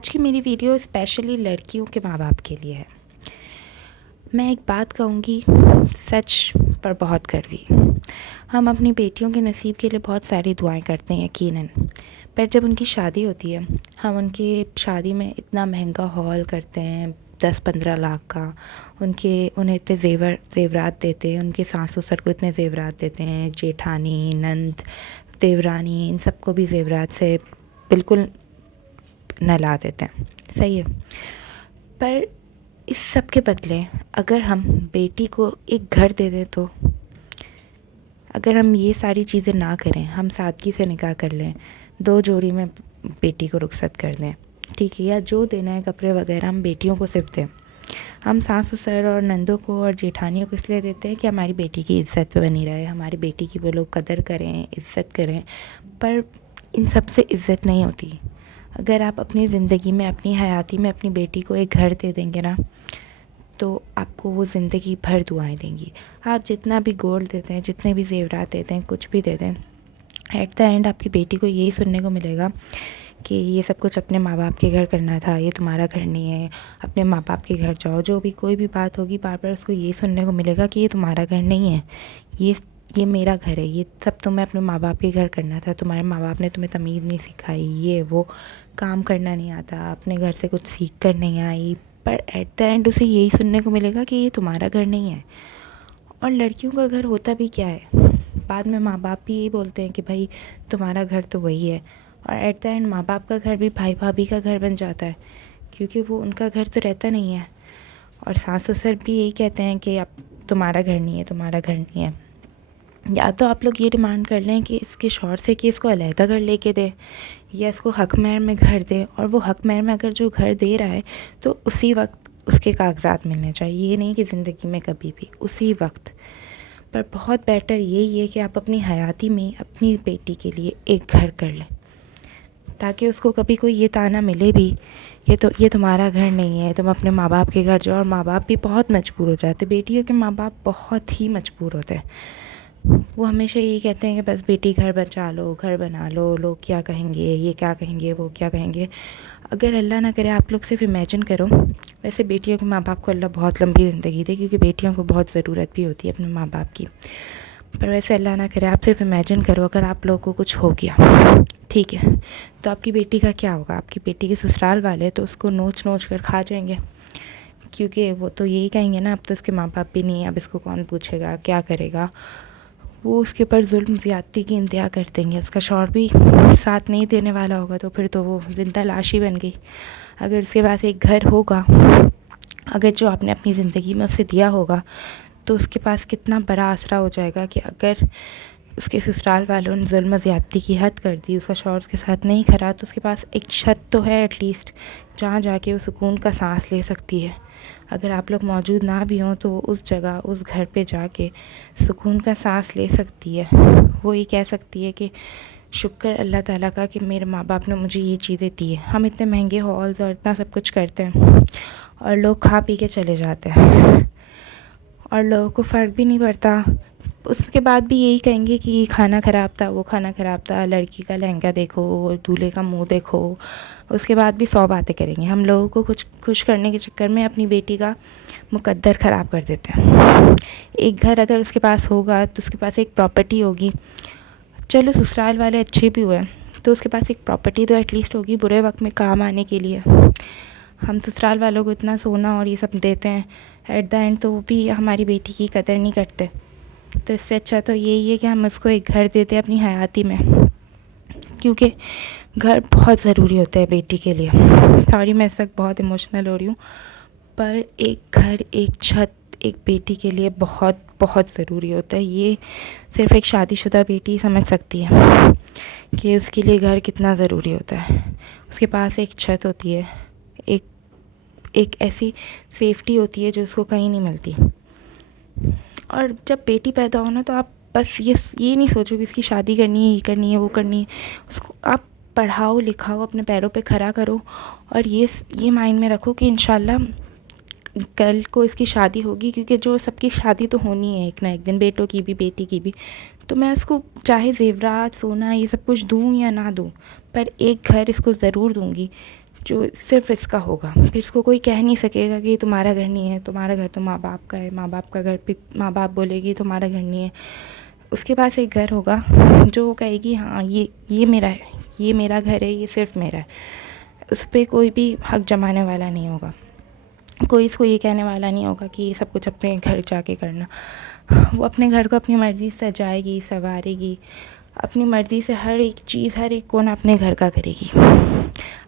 آج کی میری ویڈیو اسپیشلی لڑکیوں کے ماں باپ کے لیے ہے۔ میں ایک بات کہوں گی، سچ پر بہت کڑوی۔ ہم اپنی بیٹیوں کے نصیب کے لیے بہت ساری دعائیں کرتے ہیں یقیناً، پر جب ان کی شادی ہوتی ہے ہم ان کی شادی میں اتنا مہنگا ہال کرتے ہیں 10-15 لاکھ کا، انہیں اتنے زیورات دیتے ہیں، ان کے ساس سسر کو اتنے زیورات دیتے ہیں، جیٹھانی، نند، دیورانی، ان سب کو بھی زیورات سے بالکل نہلا دیتے ہیں، صحیح ہے۔ پر اس سب کے بدلے اگر ہم بیٹی کو ایک گھر دے دیں، تو اگر ہم یہ ساری چیزیں نہ کریں، ہم سادگی سے نکاح کر لیں، 2 جوڑی میں بیٹی کو رخصت کر دیں، ٹھیک ہے، یا جو دینا ہے کپڑے وغیرہ ہم بیٹیوں کو صرف دیں۔ ہم ساس سسر اور نندوں کو اور جیٹھانیوں کو اس لیے دیتے ہیں کہ ہماری بیٹی کی عزت بنی رہے، ہماری بیٹی کی وہ لوگ قدر کریں، عزت کریں، پر ان سب سے عزت نہیں ہوتی۔ اگر آپ اپنی زندگی میں، اپنی حیاتی میں اپنی بیٹی کو ایک گھر دے دیں گے نا، تو آپ کو وہ زندگی بھر دعائیں دیں گی۔ آپ جتنا بھی گولڈ دیتے ہیں، جتنے بھی زیورات دیتے ہیں، کچھ بھی دے دیں، ایٹ دا اینڈ آپ کی بیٹی کو یہی سننے کو ملے گا کہ یہ سب کچھ اپنے ماں باپ کے گھر کرنا تھا، یہ تمہارا گھر نہیں ہے، اپنے ماں باپ کے گھر جاؤ۔ جو بھی کوئی بھی بات ہوگی، بار بار اس کو یہ سننے کو ملے گا کہ یہ تمہارا گھر نہیں ہے، یہ میرا گھر ہے، یہ سب تمہیں اپنے ماں باپ کے گھر کرنا تھا، تمہارے ماں باپ نے تمہیں تمیز نہیں سکھائی، یہ وہ کام کرنا نہیں آتا، اپنے گھر سے کچھ سیکھ کر نہیں آئی۔ پر ایٹ دا اینڈ اسے یہی سننے کو ملے گا کہ یہ تمہارا گھر نہیں ہے۔ اور لڑکیوں کا گھر ہوتا بھی کیا ہے؟ بعد میں ماں باپ بھی یہی بولتے ہیں کہ بھائی تمہارا گھر تو وہی ہے، اور ایٹ دا اینڈ ماں باپ کا گھر بھی بھائی بھابھی کا گھر بن جاتا ہے، کیونکہ وہ ان کا گھر تو رہتا نہیں ہے۔ اور ساس سسر بھی یہی کہتے ہیں کہ اب تمہارا گھر نہیں ہے، تمہارا گھر نہیں ہے۔ یا تو آپ لوگ یہ ڈیمانڈ کر لیں کہ اس کے شوہر سے کہ اس کو علیحدہ گھر لے کے دے، یا اس کو حق مہر میں گھر دے، اور وہ حق مہر میں اگر جو گھر دے رہا ہے تو اسی وقت اس کے کاغذات ملنے چاہیے، یہ نہیں کہ زندگی میں کبھی بھی، اسی وقت۔ پر بہت بیٹر یہی ہے کہ آپ اپنی حیاتی میں اپنی بیٹی کے لیے ایک گھر کر لیں، تاکہ اس کو کبھی کوئی یہ طعنہ ملے بھی کہ تو یہ تمہارا گھر نہیں ہے، تم اپنے ماں باپ کے گھر جاؤ۔ اور ماں باپ بھی بہت مجبور ہو جاتے، بیٹیوں کے ماں باپ بہت ہی مجبور ہوتے ہیں۔ وہ ہمیشہ یہی کہتے ہیں کہ بس بیٹی گھر بچا لو، گھر بنا لو، لوگ کیا کہیں گے، یہ کیا کہیں گے، وہ کیا کہیں گے۔ اگر اللہ نہ کرے، آپ لوگ صرف امیجن کرو، ویسے بیٹیوں کے ماں باپ کو اللہ بہت لمبی زندگی دے، کیونکہ بیٹیوں کو بہت ضرورت بھی ہوتی ہے اپنے ماں باپ کی، پر ویسے اللہ نہ کرے، آپ صرف امیجن کرو اگر آپ لوگوں کو کچھ ہو گیا، ٹھیک ہے، تو آپ کی بیٹی کا کیا ہوگا؟ آپ کی بیٹی کے سسرال والے تو اس کو نوچ نوچ کر کھا جائیں گے، کیونکہ وہ تو یہی کہیں گے نا، اب تو اس کے ماں باپ بھی نہیں ہیں، اب اس کو کون پوچھے گا، کیا کرے گا۔ وہ اس کے اوپر ظلم زیادتی کی انتہا کر دیں گے، اس کا شوہر بھی ساتھ نہیں دینے والا ہوگا، تو پھر تو وہ زندہ لاش ہی بن گئی۔ اگر اس کے پاس ایک گھر ہوگا، اگر جو آپ نے اپنی زندگی میں اسے دیا ہوگا، تو اس کے پاس کتنا بڑا آسرا ہو جائے گا کہ اگر اس کے سسرال والوں نے ظلم و زیادتی کی حد کر دی، اس کا شوہر اس کے ساتھ نہیں کھڑا، تو اس کے پاس ایک چھت تو ہے ایٹ لیسٹ، جہاں جا کے وہ سکون کا سانس لے سکتی ہے۔ اگر آپ لوگ موجود نہ بھی ہوں تو وہ اس جگہ، اس گھر پہ جا کے سکون کا سانس لے سکتی ہے۔ وہ یہ کہہ سکتی ہے کہ شکر اللہ تعالیٰ کا کہ میرے ماں باپ نے مجھے یہ چیزیں دی ہیں۔ ہم اتنے مہنگے ہالز اور اتنا سب کچھ کرتے ہیں، اور لوگ کھا پی کے چلے جاتے ہیں، اور لوگوں کو فرق بھی نہیں پڑتا۔ اس کے بعد بھی یہی کہیں گے کہ یہ کھانا خراب تھا، وہ کھانا خراب تھا، لڑکی کا لہنگا دیکھو، دولہے کا منہ دیکھو۔ اس کے بعد بھی 100 باتیں کریں گے۔ ہم لوگوں کو کچھ خوش کرنے کے چکر میں اپنی بیٹی کا مقدر خراب کر دیتے ہیں۔ ایک گھر اگر اس کے پاس ہوگا تو اس کے پاس ایک پراپرٹی ہوگی، چلو سسرال والے اچھے بھی ہوئے تو اس کے پاس ایک پراپرٹی تو ایٹ لیسٹ ہوگی برے وقت میں کام آنے کے لیے۔ ہم سسرال والوں کو اتنا سونا اور یہ سب دیتے ہیں، ایٹ دا اینڈ تو وہ بھی ہماری بیٹی کی قدر نہیں کرتے۔ تو اس سے اچھا تو یہی ہے کہ ہم اس کو ایک گھر دیتے اپنی حیاتی میں، کیونکہ گھر بہت ضروری ہوتا ہے بیٹی کے لیے۔ سوری میں اس وقت بہت ایموشنل ہو رہی ہوں، پر ایک گھر، ایک چھت ایک بیٹی کے لیے بہت بہت ضروری ہوتا ہے۔ یہ صرف ایک شادی شدہ بیٹی سمجھ سکتی ہے کہ اس کے لیے گھر کتنا ضروری ہوتا ہے۔ اس کے پاس ایک چھت ہوتی ہے، ایک ایسی سیفٹی ہوتی ہے جو اس کو کہیں نہیں ملتی۔ اور جب بیٹی پیدا ہونا تو آپ بس یہ نہیں سوچو کہ اس کی شادی کرنی ہے، یہ کرنی ہے، وہ کرنی ہے۔ اس کو آپ پڑھاؤ لکھاؤ، اپنے پیروں پہ کھڑا کرو، اور یہ مائنڈ میں رکھو کہ انشاءاللہ کل کو اس کی شادی ہوگی، کیونکہ جو سب کی شادی تو ہونی ہے ایک نہ ایک دن، بیٹوں کی بھی بیٹی کی بھی۔ تو میں اس کو چاہے زیورات، سونا، یہ سب کچھ دوں یا نہ دوں، پر ایک گھر اس کو ضرور دوں گی، جو صرف اس کا ہوگا. پھر اس کو کوئی کہہ نہیں سکے گا کہ یہ تمہارا گھر نہیں ہے, تمہارا گھر تو ماں باپ کا ہے, ماں باپ کا گھر ماں باپ بولے گی تمہارا گھر نہیں ہے. اس کے پاس ایک گھر ہوگا جو وہ کہے گی ہاں یہ میرا ہے, یہ میرا گھر ہے, یہ صرف میرا ہے. اس پہ کوئی بھی حق جمانے والا نہیں ہوگا, کوئی اس کو یہ کہنے والا نہیں ہوگا کہ یہ سب کچھ اپنے گھر جا کے کرنا. وہ اپنے گھر کو اپنی مرضی سے سجائے گی, سنوارے گی, اپنی مرضی سے ہر ایک چیز, ہر ایک کونا اپنے گھر کا کرے گی.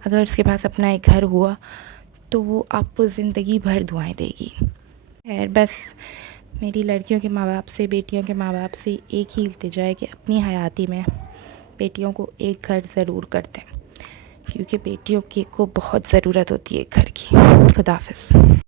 اگر اس کے پاس اپنا ایک گھر ہوا تو وہ آپ کو زندگی بھر دعائیں دے گی. خیر بس میری لڑکیوں کے ماں باپ سے, بیٹیوں کے ماں باپ سے ایک ہی التجا ہے کہ اپنی حیاتی میں بیٹیوں کو ایک گھر ضرور کر دیں, کیونکہ بیٹیوں کو بہت ضرورت ہوتی ہے ایک گھر کی. خدا حافظ.